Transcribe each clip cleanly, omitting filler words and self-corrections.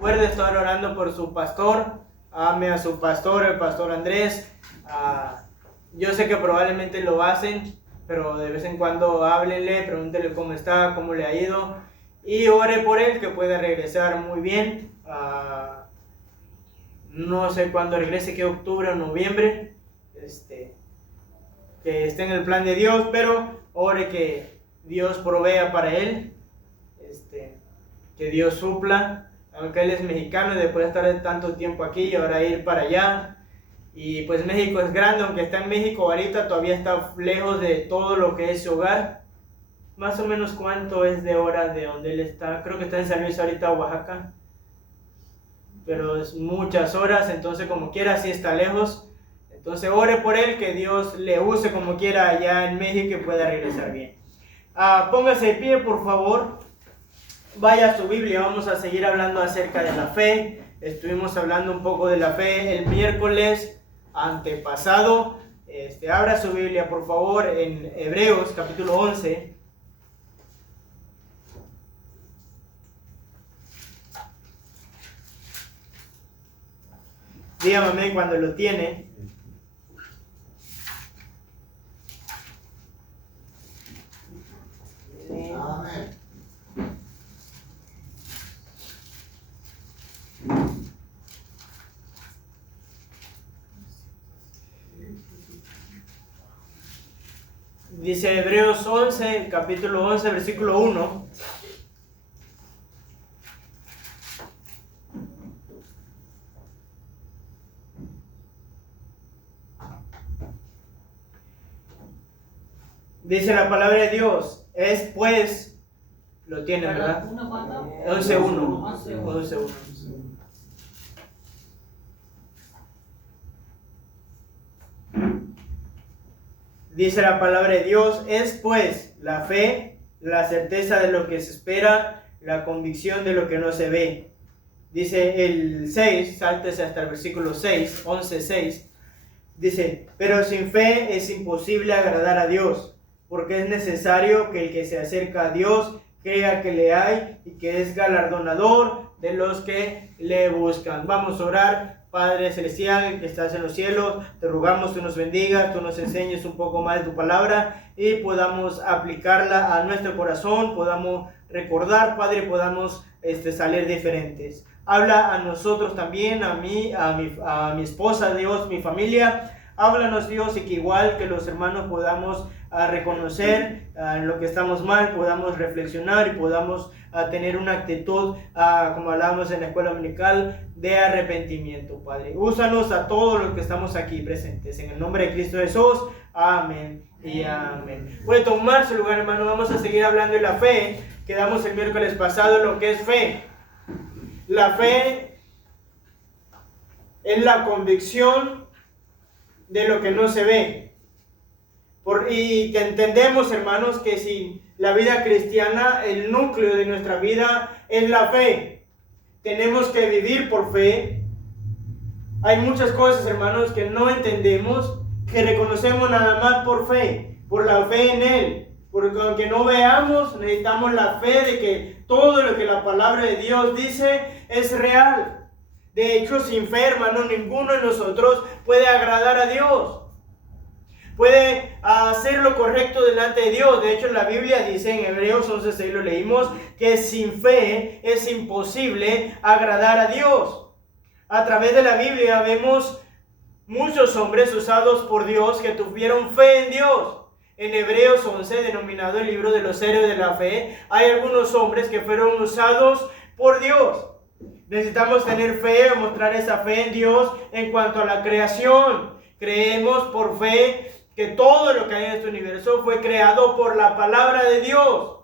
Recuerde estar orando por su pastor. Ame a su pastor, el pastor Andrés. Yo sé que probablemente lo hacen, pero de vez en cuando háblenle, pregúntenle cómo está, cómo le ha ido. Y ore por él, que pueda regresar muy bien. No sé cuándo regrese, que octubre o noviembre. Que esté en el plan de Dios, pero ore que Dios provea para él. Que Dios supla. Aunque él es mexicano y después de estar tanto tiempo aquí y ahora ir para allá. Y pues México es grande, aunque está en México ahorita, todavía está lejos de todo lo que es su hogar. Más o menos cuánto es de horas de donde él está. Creo que está en San Luis ahorita, Oaxaca. Pero es muchas horas, entonces como quiera, sí está lejos. Entonces ore por él, que Dios le use como quiera allá en México y pueda regresar bien. Póngase de pie, por favor. Vaya a su Biblia, vamos a seguir hablando acerca de la fe. Estuvimos hablando un poco de la fe el miércoles antepasado. Abra su Biblia, por favor, en Hebreos capítulo 11. Dígame cuando lo tiene. Amén. Dice Hebreos 11, capítulo 11, versículo 1. Dice la palabra de Dios, es pues, lo tiene, ¿verdad? 11.1. 11.1. Dice la palabra de Dios, es pues la fe, la certeza de lo que se espera, la convicción de lo que no se ve. Dice el 6, sáltese hasta el versículo 6, 11.6. Dice, pero sin fe es imposible agradar a Dios, porque es necesario que el que se acerca a Dios crea que le hay y que es galardonador de los que le buscan. Vamos a orar. Padre Celestial que estás en los cielos, te rogamos que nos bendigas, tú nos enseñes un poco más de tu palabra y podamos aplicarla a nuestro corazón, podamos recordar, Padre, podamos salir diferentes. Habla a nosotros también, a mí, a mi esposa, Dios, mi familia. Háblanos, Dios, y que igual que los hermanos podamos reconocer lo que estamos mal, podamos reflexionar y podamos tener una actitud, como hablábamos en la escuela dominical, de arrepentimiento, Padre. Úsanos a todos los que estamos aquí presentes. En el nombre de Cristo Jesús, amén y amén. Puede tomar su lugar, hermano. Vamos a seguir hablando de la fe. Quedamos el miércoles pasado en lo que es fe. La fe es la convicción de lo que no se ve. Y que entendemos, hermanos, que si la vida cristiana, el núcleo de nuestra vida es la fe. Tenemos que vivir por fe. Hay muchas cosas, hermanos, que no entendemos, que reconocemos nada más por fe, por la fe en Él. Porque aunque no veamos, necesitamos la fe de que todo lo que la palabra de Dios dice es real. De hecho, sin fe, hermano, ninguno de nosotros puede agradar a Dios. Puede hacer lo correcto delante de Dios. De hecho, la Biblia dice en Hebreos 11:6, lo leímos, que sin fe es imposible agradar a Dios. A través de la Biblia vemos muchos hombres usados por Dios que tuvieron fe en Dios. En Hebreos 11, denominado el libro de los héroes de la fe, hay algunos hombres que fueron usados por Dios. Necesitamos tener fe o mostrar esa fe en Dios en cuanto a la creación. Creemos por fe que todo lo que hay en este universo fue creado por la palabra de Dios.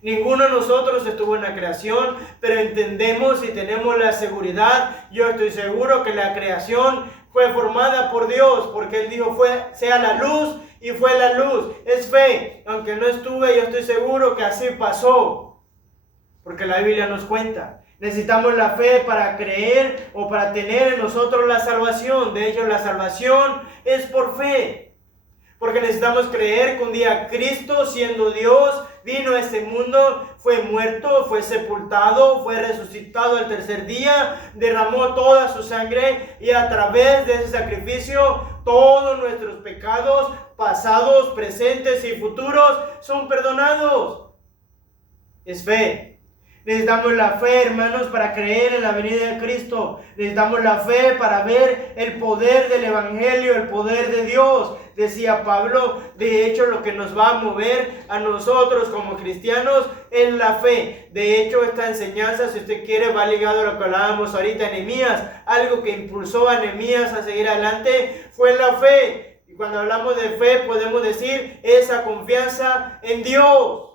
Ninguno de nosotros estuvo en la creación, pero entendemos y tenemos la seguridad. Yo estoy seguro que la creación fue formada por Dios, porque Él dijo, sea la luz, y fue la luz. Es fe. Aunque no estuve, yo estoy seguro que así pasó, porque la Biblia nos cuenta. Necesitamos la fe para creer o para tener en nosotros la salvación. De hecho, la salvación es por fe. Porque necesitamos creer que un día Cristo, siendo Dios, vino a este mundo, fue muerto, fue sepultado, fue resucitado al tercer día, derramó toda su sangre y a través de ese sacrificio todos nuestros pecados, pasados, presentes y futuros, son perdonados. Es fe. Necesitamos la fe, hermanos, para creer en la venida de Cristo. Necesitamos la fe para ver el poder del Evangelio, el poder de Dios. Decía Pablo, de hecho lo que nos va a mover a nosotros como cristianos es la fe. De hecho esta enseñanza, si usted quiere, va ligado a lo que hablábamos ahorita en Nehemías. Algo que impulsó a Nehemías a seguir adelante fue la fe. Y cuando hablamos de fe podemos decir esa confianza en Dios.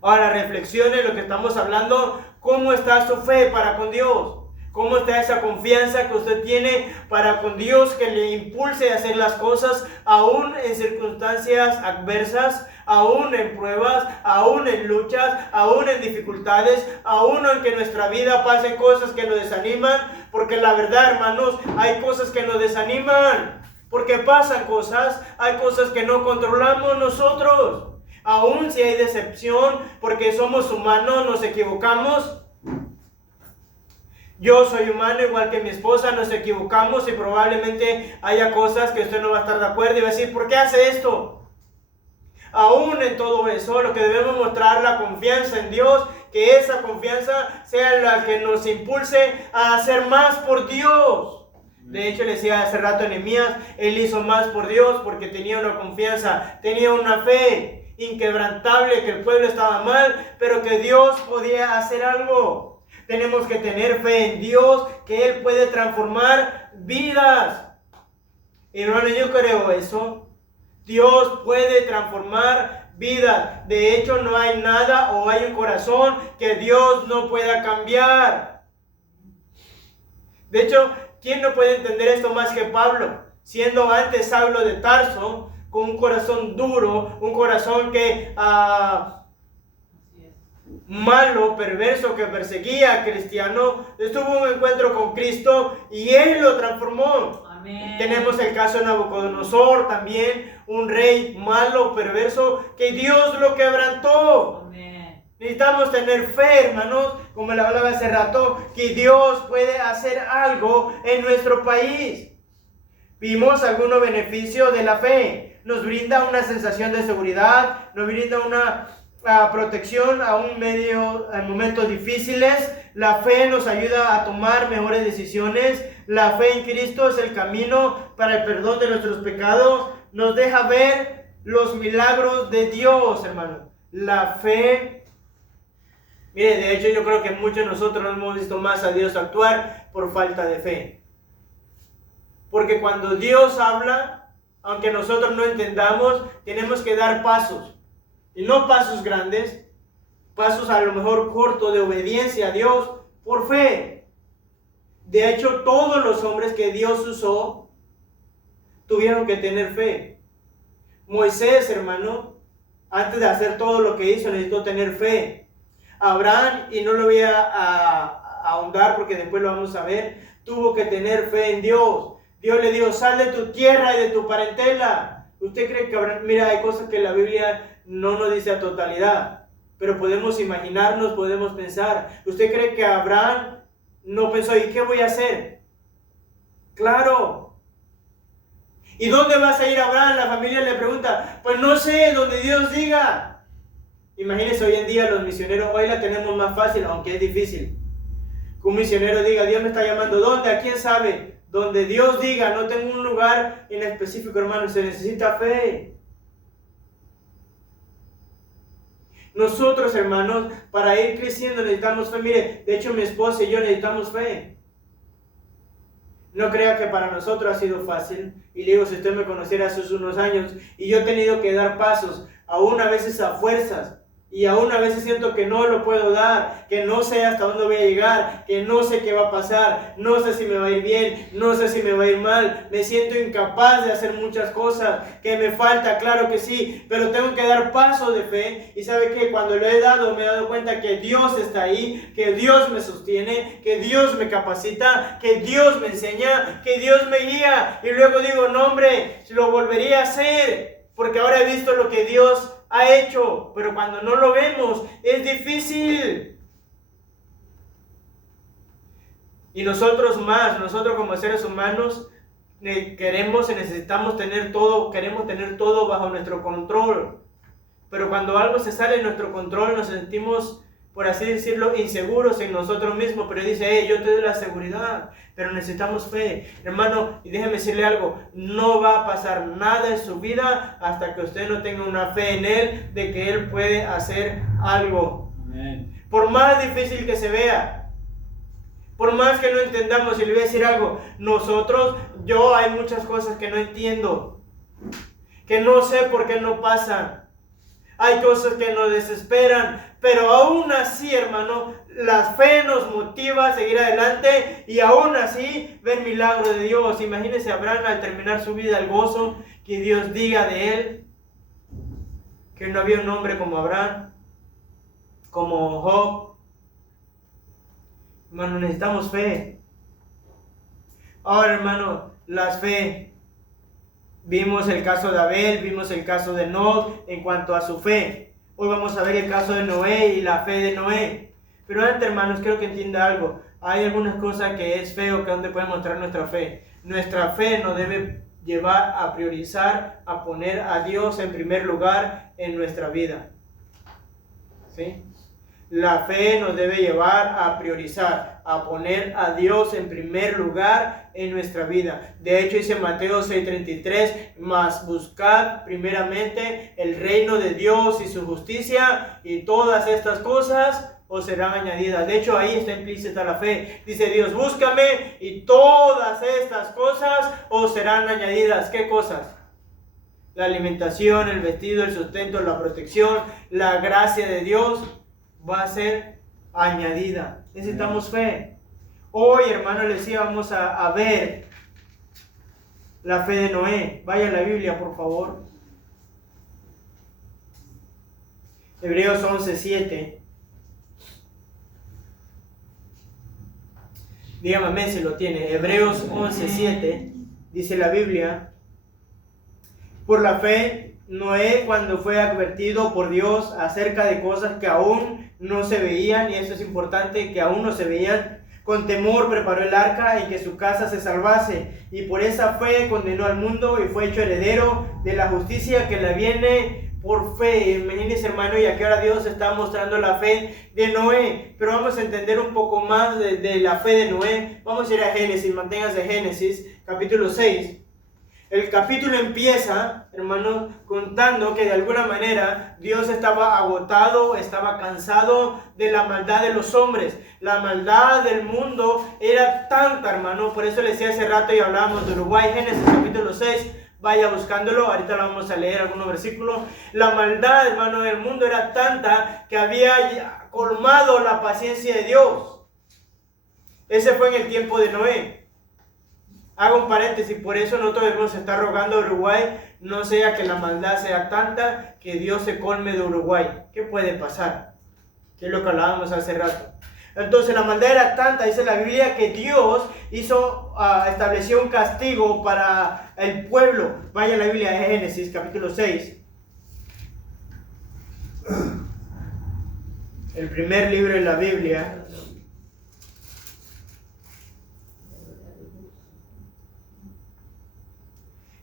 Ahora reflexione lo que estamos hablando. ¿Cómo está su fe para con Dios? ¿Cómo está esa confianza que usted tiene para con Dios que le impulse a hacer las cosas aún en circunstancias adversas, aún en pruebas, aún en luchas, aún en dificultades, aún en que en nuestra vida pasen cosas que nos desaniman? Porque la verdad, hermanos, hay cosas que nos desaniman. Porque pasan cosas, hay cosas que no controlamos nosotros. Aún si hay decepción, porque somos humanos, nos equivocamos. Yo soy humano igual que mi esposa, nos equivocamos y probablemente haya cosas que usted no va a estar de acuerdo y va a decir, ¿por qué hace esto? Aún en todo eso, lo que debemos mostrar la confianza en Dios, que esa confianza sea la que nos impulse a hacer más por Dios. De hecho, le decía hace rato a Nehemías, él hizo más por Dios porque tenía una confianza, tenía una fe inquebrantable que el pueblo estaba mal, pero que Dios podía hacer algo. Tenemos que tener fe en Dios, que Él puede transformar vidas. Hermano, yo creo eso. Dios puede transformar vidas. De hecho, no hay nada o hay un corazón que Dios no pueda cambiar. De hecho, ¿quién no puede entender esto más que Pablo? Siendo antes Saulo de Tarso, con un corazón duro, un corazón que malo, perverso, que perseguía a cristiano, tuvo un encuentro con Cristo y Él lo transformó. Amén. Tenemos el caso de Nabucodonosor también, un rey malo, perverso, que Dios lo quebrantó. Amén. Necesitamos tener fe, hermanos, como le hablaba hace rato, que Dios puede hacer algo en nuestro país. Vimos algunos beneficios de la fe. Nos brinda una sensación de seguridad, nos brinda una protección en momentos difíciles. La fe nos ayuda a tomar mejores decisiones. La fe en Cristo es el camino para el perdón de nuestros pecados. Nos deja ver los milagros de Dios, hermano. La fe, mire, de hecho yo creo que muchos de nosotros no hemos visto más a Dios actuar por falta de fe. Porque cuando Dios habla, aunque nosotros no entendamos, tenemos que dar pasos. Y no pasos grandes, pasos a lo mejor cortos de obediencia a Dios por fe. De hecho, todos los hombres que Dios usó tuvieron que tener fe. Moisés, hermano, antes de hacer todo lo que hizo, necesitó tener fe. Abraham, y no lo voy a ahondar porque después lo vamos a ver, tuvo que tener fe en Dios. Dios le dijo, sal de tu tierra y de tu parentela. ¿Usted cree que Abraham? Mira, hay cosas que la Biblia no nos dice a totalidad, pero podemos imaginarnos, podemos pensar. ¿Usted cree que Abraham no pensó, ¿y qué voy a hacer? Claro. ¿Y dónde vas a ir, Abraham? La familia le pregunta, pues no sé, donde Dios diga. Imagínense hoy en día los misioneros, hoy la tenemos más fácil, aunque es difícil. Que un misionero diga, Dios me está llamando, ¿dónde? ¿A quién sabe? Donde Dios diga, no tengo un lugar en específico, hermano, se necesita fe. Nosotros, hermanos, para ir creciendo necesitamos fe. Mire, de hecho mi esposa y yo necesitamos fe. No crea que para nosotros ha sido fácil. Y le digo, si usted me conociera hace unos años, y yo he tenido que dar pasos, aún a veces a fuerzas, y aún a veces siento que no lo puedo dar, que no sé hasta dónde voy a llegar, que no sé qué va a pasar, no sé si me va a ir bien, no sé si me va a ir mal, me siento incapaz de hacer muchas cosas, que me falta, claro que sí, pero tengo que dar pasos de fe. Y sabe que cuando lo he dado me he dado cuenta que Dios está ahí, que Dios me sostiene, que Dios me capacita, que Dios me enseña, que Dios me guía. Y luego digo, no hombre, lo volvería a hacer, porque ahora he visto lo que Dios ha hecho, pero cuando no lo vemos es difícil. Y nosotros como seres humanos queremos y necesitamos tener todo, queremos tener todo bajo nuestro control. Pero cuando algo se sale de nuestro control nos sentimos, por así decirlo, inseguros en nosotros mismos. Pero dice, yo te doy la seguridad, pero necesitamos fe. Hermano, y déjeme decirle algo, no va a pasar nada en su vida hasta que usted no tenga una fe en Él, de que Él puede hacer algo. Amén. Por más difícil que se vea, por más que no entendamos, y le voy a decir algo, hay muchas cosas que no entiendo, que no sé por qué no pasan. Hay cosas que nos desesperan, pero aún así, hermano, la fe nos motiva a seguir adelante y aún así ver milagros de Dios. Imagínese a Abraham al terminar su vida, el gozo que Dios diga de él, que no había un hombre como Abraham, como Job. Hermano, necesitamos fe. Ahora, hermano, la fe. Vimos el caso de Abel, vimos el caso de Enoc en cuanto a su fe. Hoy vamos a ver el caso de Noé y la fe de Noé. Pero antes, hermanos, quiero que entienda algo. Hay algunas cosas que es feo, que donde puede mostrar nuestra fe. Nuestra fe nos debe llevar a priorizar, a poner a Dios en primer lugar en nuestra vida. ¿Sí? La fe nos debe llevar a priorizar, a poner a Dios en primer lugar en nuestra vida. De hecho, dice Mateo 6:33, mas buscad primeramente el reino de Dios y su justicia, y todas estas cosas os serán añadidas. De hecho, ahí está implícita la fe. Dice Dios, búscame y todas estas cosas os serán añadidas. ¿Qué cosas? La alimentación, el vestido, el sustento, la protección, la gracia de Dios va a ser añadida. Necesitamos fe. Hoy, hermano, les decía, vamos a ver la fe de Noé. Vaya a la Biblia, por favor. Hebreos 11:7. Dígame si lo tiene. Hebreos 11:7. Dice la Biblia: por la fe, Noé, cuando fue advertido por Dios acerca de cosas que aún no se veían, y eso es importante, que aún no se veían, con temor preparó el arca en que su casa se salvase, y por esa fe condenó al mundo y fue hecho heredero de la justicia que le viene por fe. Imagínense, hermano, y aquí ahora Dios está mostrando la fe de Noé. Pero vamos a entender un poco más de la fe de Noé. Vamos a ir a Génesis, manténgase Génesis, capítulo 6. El capítulo empieza, hermanos, contando que de alguna manera Dios estaba agotado, estaba cansado de la maldad de los hombres. La maldad del mundo era tanta, hermano. Por eso les decía hace rato y hablábamos de Uruguay. Génesis capítulo 6, vaya buscándolo. Ahorita lo vamos a leer algunos versículos. La maldad, hermano, del mundo era tanta que había colmado la paciencia de Dios. Ese fue en el tiempo de Noé. Hago un paréntesis, por eso nosotros debemos estar rogando a Uruguay, no sea que la maldad sea tanta que Dios se colme de Uruguay. ¿Qué puede pasar? Que es lo que hablábamos hace rato. Entonces la maldad era tanta, dice la Biblia, que Dios estableció un castigo para el pueblo. Vaya a la Biblia de Génesis, capítulo 6. El primer libro de la Biblia.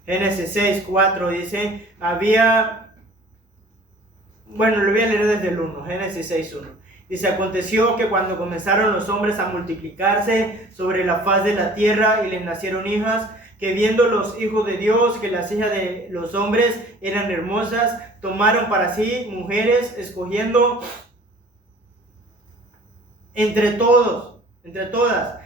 Génesis 6:4 dice, lo voy a leer desde el 1, Génesis 6:1. Dice, aconteció que cuando comenzaron los hombres a multiplicarse sobre la faz de la tierra y les nacieron hijas, que viendo los hijos de Dios que las hijas de los hombres eran hermosas, tomaron para sí mujeres, escogiendo entre todas.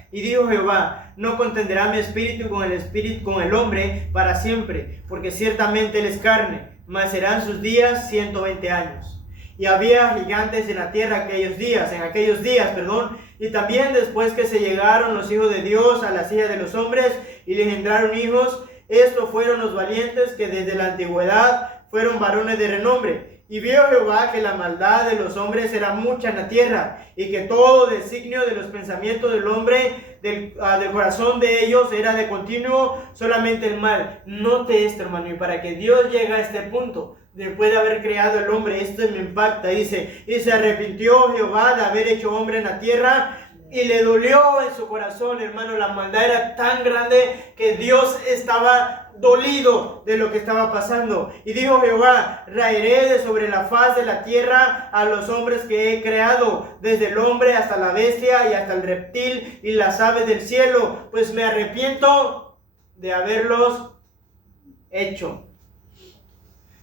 Y dijo Jehová, no contenderá mi espíritu con el hombre para siempre, porque ciertamente él es carne, mas serán sus días 120 años. Y había gigantes en la tierra en aquellos días, y también después que se llegaron los hijos de Dios a las hijas de los hombres y le engendraron hijos, estos fueron los valientes que desde la antigüedad fueron varones de renombre. Y vio Jehová que la maldad de los hombres era mucha en la tierra, y que todo designio de los pensamientos del hombre, del corazón de ellos, era de continuo solamente el mal. Note esto, hermano, y para que Dios llegue a este punto, después de haber creado el hombre, esto me impacta, dice, y se arrepintió Jehová de haber hecho hombre en la tierra, y le dolió en su corazón, hermano. La maldad era tan grande que Dios estaba dolido de lo que estaba pasando. Y dijo Jehová, raeré de sobre la faz de la tierra a los hombres que he creado, desde el hombre hasta la bestia y hasta el reptil y las aves del cielo, pues me arrepiento de haberlos hecho.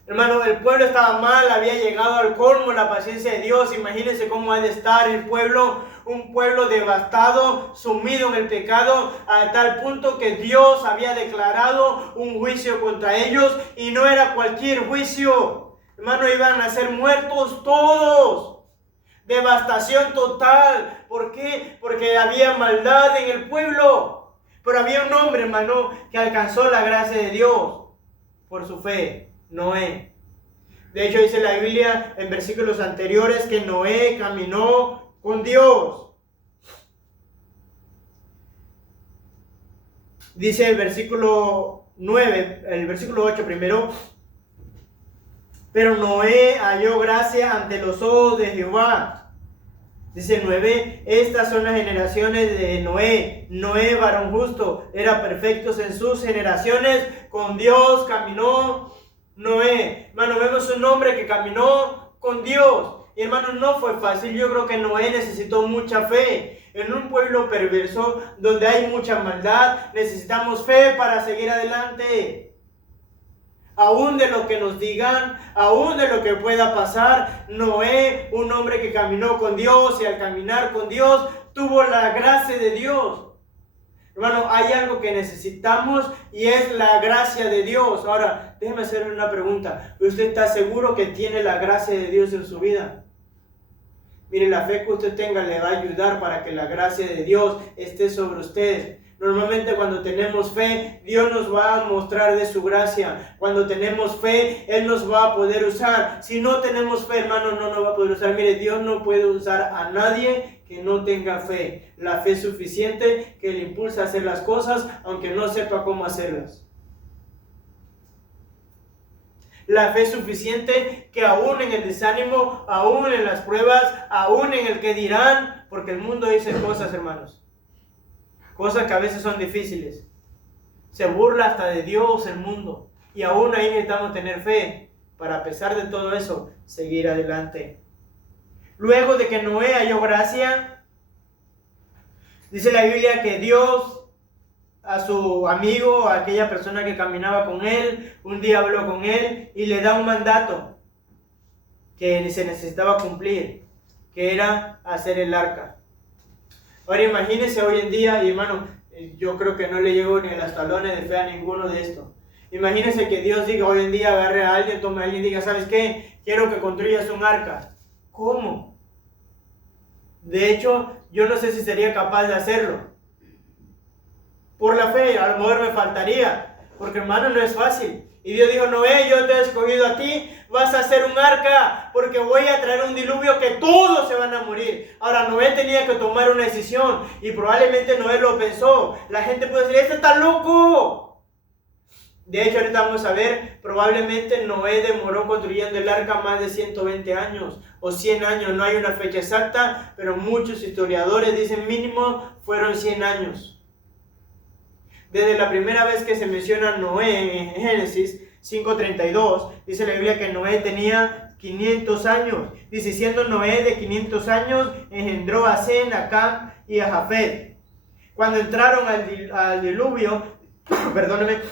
Hermano, el pueblo estaba mal, había llegado al colmo la paciencia de Dios. Imagínense cómo ha de estar el pueblo, un pueblo devastado, sumido en el pecado, a tal punto que Dios había declarado un juicio contra ellos, y no era cualquier juicio. Hermano, iban a ser muertos todos. Devastación total. ¿Por qué? Porque había maldad en el pueblo. Pero había un hombre, hermano, que alcanzó la gracia de Dios por su fe. Noé. De hecho, dice la Biblia en versículos anteriores que Noé caminó con Dios. Dice el versículo 9, el versículo 8 primero. Pero Noé halló gracia ante los ojos de Jehová. Dice el 9, estas son las generaciones de Noé. Noé, varón justo, era perfecto en sus generaciones. Con Dios caminó Noé. Hermano, vemos un hombre que caminó con Dios. Y hermano, no fue fácil. Yo creo que Noé necesitó mucha fe. En un pueblo perverso donde hay mucha maldad, necesitamos fe para seguir adelante. Aún de lo que nos digan, aún de lo que pueda pasar, Noé, un hombre que caminó con Dios, y al caminar con Dios tuvo la gracia de Dios. Hermano, hay algo que necesitamos, y es la gracia de Dios. Ahora, déjeme hacerle una pregunta. ¿Usted está seguro que tiene la gracia de Dios en su vida? Mire, la fe que usted tenga le va a ayudar para que la gracia de Dios esté sobre usted. Normalmente cuando tenemos fe, Dios nos va a mostrar de su gracia. Cuando tenemos fe, Él nos va a poder usar. Si no tenemos fe, hermano, no nos va a poder usar. Mire, Dios no puede usar a nadie que no tenga fe. La fe es suficiente que le impulsa a hacer las cosas, aunque no sepa cómo hacerlas. La fe es suficiente que aún en el desánimo, aún en las pruebas, aún en el que dirán, porque el mundo dice cosas, hermanos. Cosas que a veces son difíciles. Se burla hasta de Dios el mundo. Y aún ahí necesitamos tener fe para, a pesar de todo eso, seguir adelante. Luego de que Noé halló gracia, dice la Biblia que Dios a su amigo, a aquella persona que caminaba con él, un día habló con él y le da un mandato que se necesitaba cumplir, que era hacer el arca. Ahora imagínense hoy en día, y hermano, yo creo que no le llego ni a los talones de fe a ninguno de esto. Imagínense que Dios diga hoy en día, agarre a alguien, tome a alguien y diga, ¿sabes qué? Quiero que construyas un arca. ¿Cómo? De hecho, yo no sé si sería capaz de hacerlo. Por la fe, a lo mejor me faltaría, porque hermano, no es fácil. Y Dios dijo, Noé, yo te he escogido a ti, vas a hacer un arca, porque voy a traer un diluvio que todos se van a morir. Ahora, Noé tenía que tomar una decisión, y probablemente Noé lo pensó. La gente puede decir, este está loco. De hecho, ahorita vamos a ver, probablemente Noé demoró construyendo el arca más de 120 años, o 100 años, no hay una fecha exacta, pero muchos historiadores dicen mínimo fueron 100 años. Desde la primera vez que se menciona Noé en Génesis 5:32, dice la Biblia que Noé tenía 500 años. Dice, siendo Noé de 500 años, engendró a Sem, a Cam y a Jafet. Cuando entraron al diluvio, perdóneme,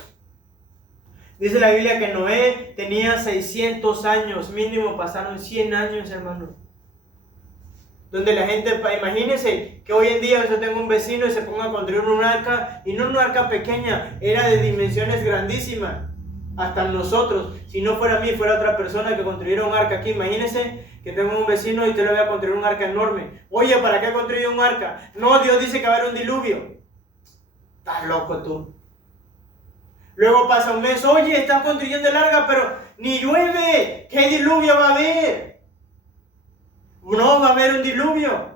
dice la Biblia que Noé tenía 600 años, mínimo pasaron 100 años, hermano. Donde la gente, imagínense que hoy en día yo tengo un vecino y se ponga a construir un arca, y no una arca pequeña, era de dimensiones grandísimas. Hasta nosotros, si no fuera a mí, fuera otra persona que construyera un arca aquí. Imagínense que tengo un vecino y te le voy a construir un arca enorme. Oye, ¿para qué construir un arca? No, Dios dice que va a haber un diluvio. Estás loco tú. Luego pasa un mes, oye, están construyendo el arca, pero ni llueve. ¿Qué diluvio va a haber? No va a haber un diluvio.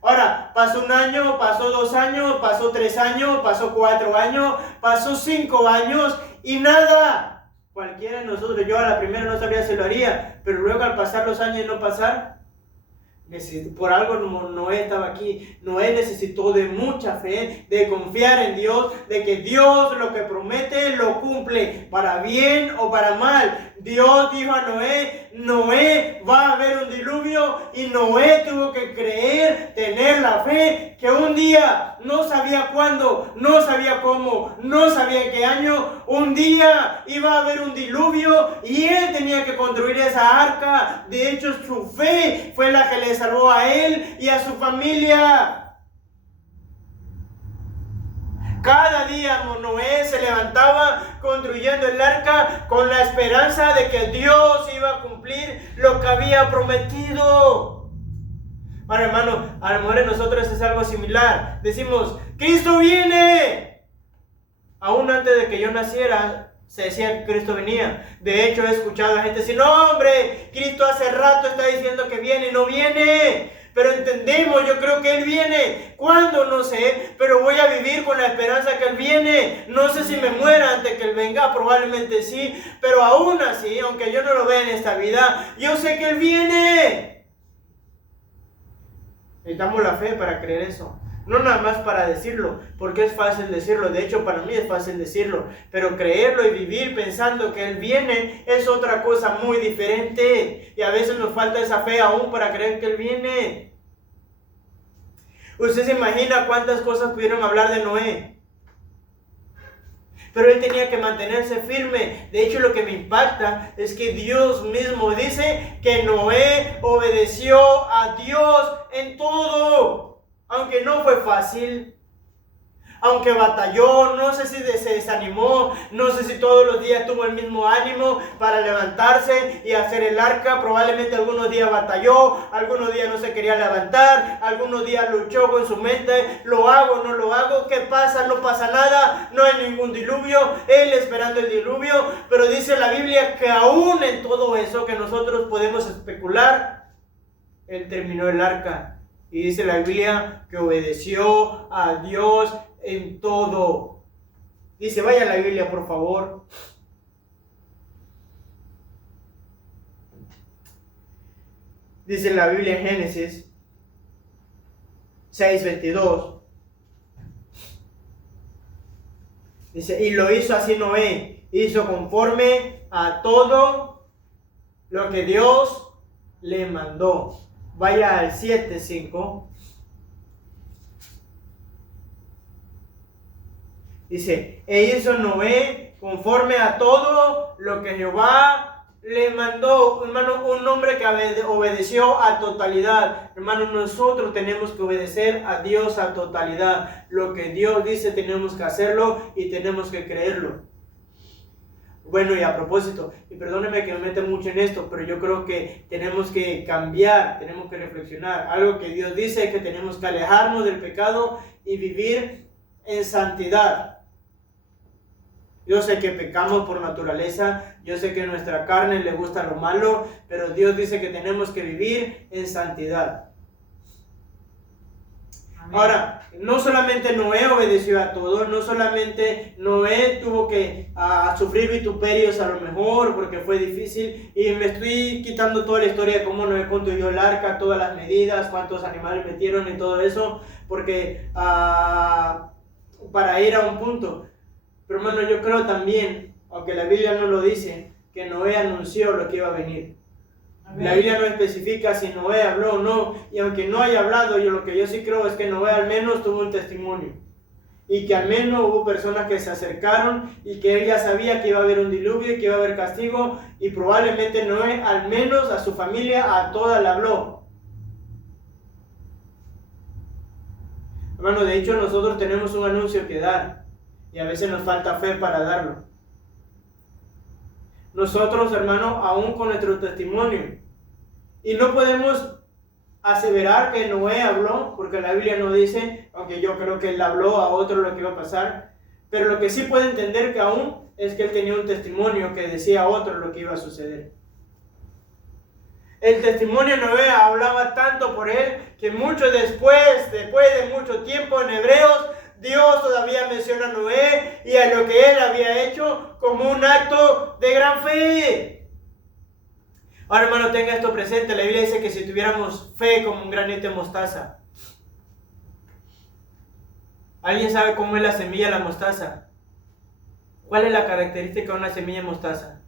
Ahora, pasó 1 año, pasó 2 años, pasó 3 años, pasó 4 años, pasó 5 años y nada. Cualquiera de nosotros, yo a la primera no sabía si lo haría, pero luego al pasar los años y no pasar, por algo Noé estaba aquí. Noé necesitó de mucha fe, de confiar en Dios, de que Dios lo que promete lo cumple, para bien o para mal. Dios dijo a Noé, Noé, va a haber un diluvio, y Noé tuvo que creer, tener la fe, que un día, no sabía cuándo, no sabía cómo, no sabía en qué año, un día iba a haber un diluvio y él tenía que construir esa arca. De hecho, su fe fue la que le salvó a él y a su familia. Cada día Noé se levantaba construyendo el arca con la esperanza de que Dios iba a cumplir lo que había prometido. Bueno, hermano, a lo mejor en nosotros es algo similar. Decimos, Cristo viene. Aún antes de que yo naciera, se decía que Cristo venía. De hecho, he escuchado a la gente decir, no hombre, Cristo hace rato está diciendo que viene y no viene. Pero entendemos, yo creo que Él viene. ¿Cuándo? No sé, pero voy a vivir con la esperanza que Él viene. No sé si me muera antes que Él venga, probablemente sí. Pero aún así, aunque yo no lo vea en esta vida, yo sé que Él viene. Necesitamos la fe para creer eso. No nada más para decirlo, porque es fácil decirlo. De hecho, para mí es fácil decirlo. Pero creerlo y vivir pensando que Él viene es otra cosa muy diferente. Y a veces nos falta esa fe aún para creer que Él viene. Usted se imagina cuántas cosas pudieron hablar de Noé. Pero él tenía que mantenerse firme. De hecho, lo que me impacta es que Dios mismo dice que Noé obedeció a Dios en todo. Aunque no fue fácil, aunque batalló, no sé si se desanimó, no sé si todos los días tuvo el mismo ánimo para levantarse y hacer el arca. Probablemente algunos días batalló, algunos días no se quería levantar, algunos días luchó con su mente, lo hago, no lo hago, ¿qué pasa? No pasa nada, no hay ningún diluvio, él esperando el diluvio. Pero dice la Biblia que aún en todo eso que nosotros podemos especular, él terminó el arca. Y dice la Biblia que obedeció a Dios en todo. Dice, vaya a la Biblia, por favor. Dice la Biblia en Génesis 6:22. Dice, y lo hizo así Noé. Hizo conforme a todo lo que Dios le mandó. Vaya al 7:5. Dice, e hizo Noé conforme a todo lo que Jehová le mandó. Hermano, un hombre que obedeció a totalidad. Hermano, nosotros tenemos que obedecer a Dios a totalidad. Lo que Dios dice tenemos que hacerlo y tenemos que creerlo. Bueno, y a propósito, y perdóneme que me meta mucho en esto, pero yo creo que tenemos que cambiar, tenemos que reflexionar. Algo que Dios dice es que tenemos que alejarnos del pecado y vivir en santidad. Yo sé que pecamos por naturaleza, yo sé que a nuestra carne le gusta lo malo, pero Dios dice que tenemos que vivir en santidad. Ahora, no solamente Noé obedeció a todo, no solamente Noé tuvo que sufrir vituperios a lo mejor porque fue difícil, y me estoy quitando toda la historia de cómo Noé construyó el arca, todas las medidas, cuántos animales metieron y todo eso, porque para ir a un punto. Pero hermano, yo creo también, aunque la Biblia no lo dice, que Noé anunció lo que iba a venir. La Biblia no especifica si Noé habló o no, y aunque no haya hablado, lo que yo sí creo es que Noé al menos tuvo un testimonio, y que al menos hubo personas que se acercaron y que él ya sabía que iba a haber un diluvio, que iba a haber castigo, y probablemente Noé al menos a su familia, a toda la habló. Hermano, de hecho nosotros tenemos un anuncio que dar, y a veces nos falta fe para darlo. Nosotros, hermano, aún con nuestro testimonio, y no podemos aseverar que Noé habló, porque la Biblia no dice, aunque yo creo que él habló a otro lo que iba a pasar, Pero lo que sí puede entender que aún es que él tenía un testimonio que decía a otro lo que iba a suceder. El testimonio de Noé hablaba tanto por él que mucho después de mucho tiempo en Hebreos, Dios todavía menciona a Noé y a lo que él había hecho como un acto de gran fe. Ahora, hermano, tenga esto presente. La Biblia dice que si tuviéramos fe como un granito de mostaza. ¿Alguien sabe cómo es la semilla de la mostaza? ¿Cuál es la característica de una semilla de mostaza?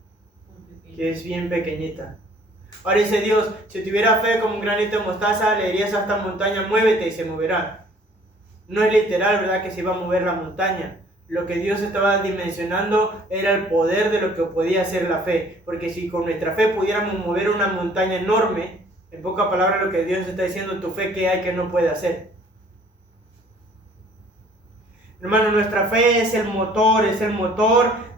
Que es bien pequeñita. Ahora dice Dios, si tuviera fe como un granito de mostaza, le dirías a esta montaña, muévete, y se moverá. No es literal, ¿verdad?, que se iba a mover la montaña. Lo que Dios estaba dimensionando era el poder de lo que podía hacer la fe. Porque si con nuestra fe pudiéramos mover una montaña enorme, en pocas palabras lo que Dios está diciendo, tu fe, ¿qué hay que no puede hacer? Hermano, nuestra fe es el motor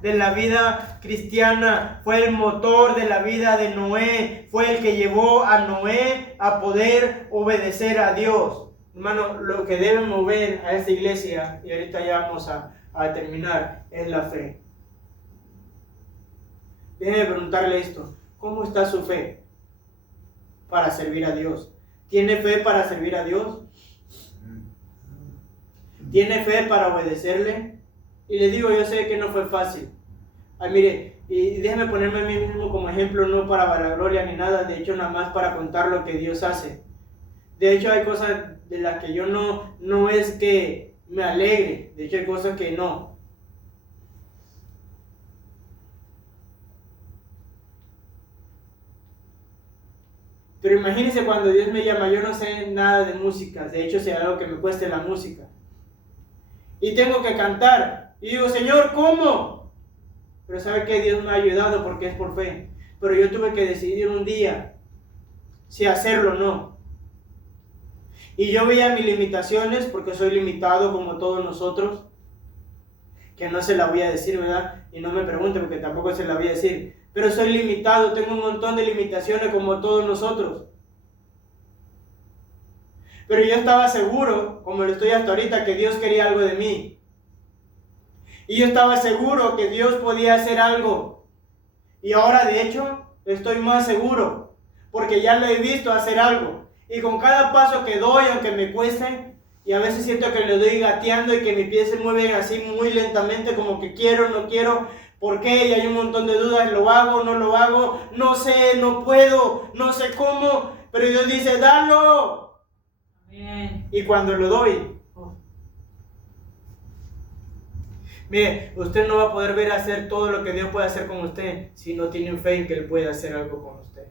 de la vida cristiana, fue el motor de la vida de Noé, fue el que llevó a Noé a poder obedecer a Dios. Hermano, lo que debe mover a esta iglesia, y ahorita ya vamos a terminar, es la fe. Déjeme preguntarle esto, ¿cómo está su fe para servir a Dios? ¿Tiene fe para servir a Dios? ¿Tiene fe para obedecerle? Y le digo, yo sé que no fue fácil. Mire, y déjeme ponerme a mí mismo como ejemplo, no para vanagloria ni nada, de hecho nada más para contar lo que Dios hace. De hecho hay cosas de las que yo no es que me alegre, de hecho hay cosas que no. Pero imagínense cuando Dios me llama, yo no sé nada de música, de hecho si hay algo que me cueste la música. Y tengo que cantar. Y digo, Señor, ¿cómo? Pero ¿sabe qué? Dios me ha ayudado porque es por fe. Pero yo tuve que decidir un día si hacerlo o no. Y yo veía mis limitaciones, porque soy limitado como todos nosotros. Que no se la voy a decir, ¿verdad? Y no me pregunten porque tampoco se la voy a decir. Pero soy limitado, tengo un montón de limitaciones como todos nosotros. Pero yo estaba seguro, como lo estoy hasta ahorita, que Dios quería algo de mí. Y yo estaba seguro que Dios podía hacer algo. Y ahora, de hecho, estoy más seguro, porque ya lo he visto hacer algo. Y con cada paso que doy, aunque me cueste, y a veces siento que le doy gateando y que mis pies se mueven así muy lentamente, como que quiero, no quiero. ¿Por qué? Y hay un montón de dudas, ¿lo hago, no lo hago? No sé, no puedo, no sé cómo. Pero Dios dice, dalo. Y cuando lo doy, mire, usted no va a poder ver hacer todo lo que Dios puede hacer con usted si no tiene fe en que Él puede hacer algo con usted.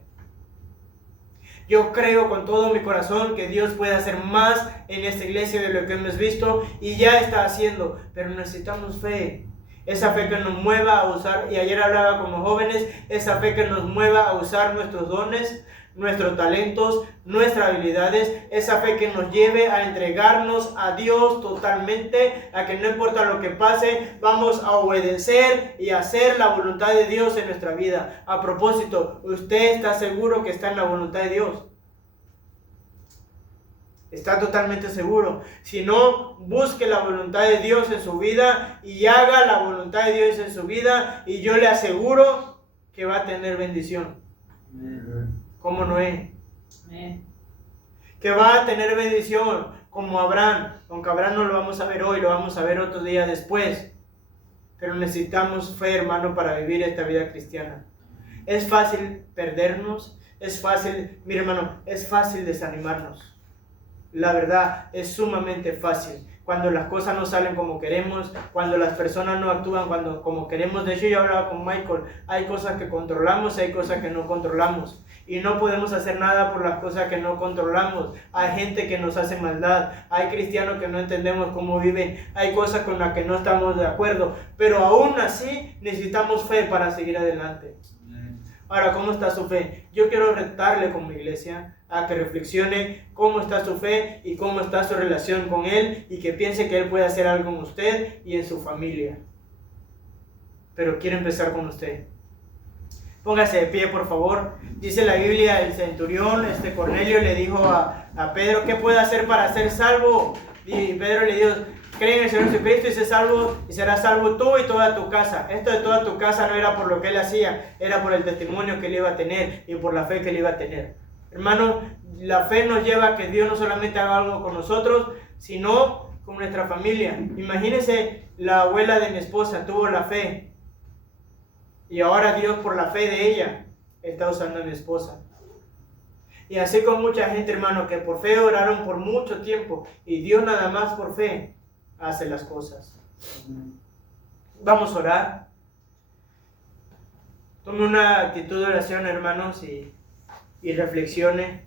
Yo creo con todo mi corazón que Dios puede hacer más en esta iglesia de lo que hemos visto y ya está haciendo, pero necesitamos fe. Esa fe que nos mueva a usar, y ayer hablaba como jóvenes, esa fe que nos mueva a usar nuestros dones, nuestros talentos, nuestras habilidades, esa fe que nos lleve a entregarnos a Dios totalmente, a que no importa lo que pase, vamos a obedecer y hacer la voluntad de Dios en nuestra vida. A propósito, ¿usted está seguro que está en la voluntad de Dios? ¿Está totalmente seguro? Si no, busque la voluntad de Dios en su vida y haga la voluntad de Dios en su vida y yo le aseguro que va a tener bendición. Como Noé. Que va a tener bendición como Abraham. Aunque Abraham no lo vamos a ver hoy, lo vamos a ver otro día después. Pero necesitamos fe, hermano, para vivir esta vida cristiana. Es fácil perdernos, es fácil, mire hermano, es fácil desanimarnos. La verdad, es sumamente fácil. Cuando las cosas no salen como queremos, cuando las personas no actúan como queremos. De hecho, yo hablaba con Michael, hay cosas que controlamos, hay cosas que no controlamos. Y no podemos hacer nada por las cosas que no controlamos. Hay gente que nos hace maldad, hay cristianos que no entendemos cómo viven, hay cosas con las que no estamos de acuerdo. Pero aún así, necesitamos fe para seguir adelante. Ahora, ¿cómo está su fe? Yo quiero retarle como iglesia a que reflexione cómo está su fe y cómo está su relación con Él y que piense que Él puede hacer algo en usted y en su familia. Pero quiero empezar con usted. Póngase de pie, por favor. Dice la Biblia, el centurión, Cornelio le dijo a Pedro, ¿qué puede hacer para ser salvo? Y Pedro le dijo, cree en el Señor Jesucristo y serás salvo, y serás salvo tú y toda tu casa. Esto de toda tu casa no era por lo que él hacía, era por el testimonio que él iba a tener y por la fe que él iba a tener. Hermano, la fe nos lleva a que Dios no solamente haga algo con nosotros, sino con nuestra familia. Imagínense, la abuela de mi esposa tuvo la fe, y ahora Dios, por la fe de ella, está usando a mi esposa. Y así con mucha gente, hermano, que por fe oraron por mucho tiempo, y Dios nada más por fe hace las cosas. Vamos a orar. Tome una actitud de oración, hermanos, y reflexione.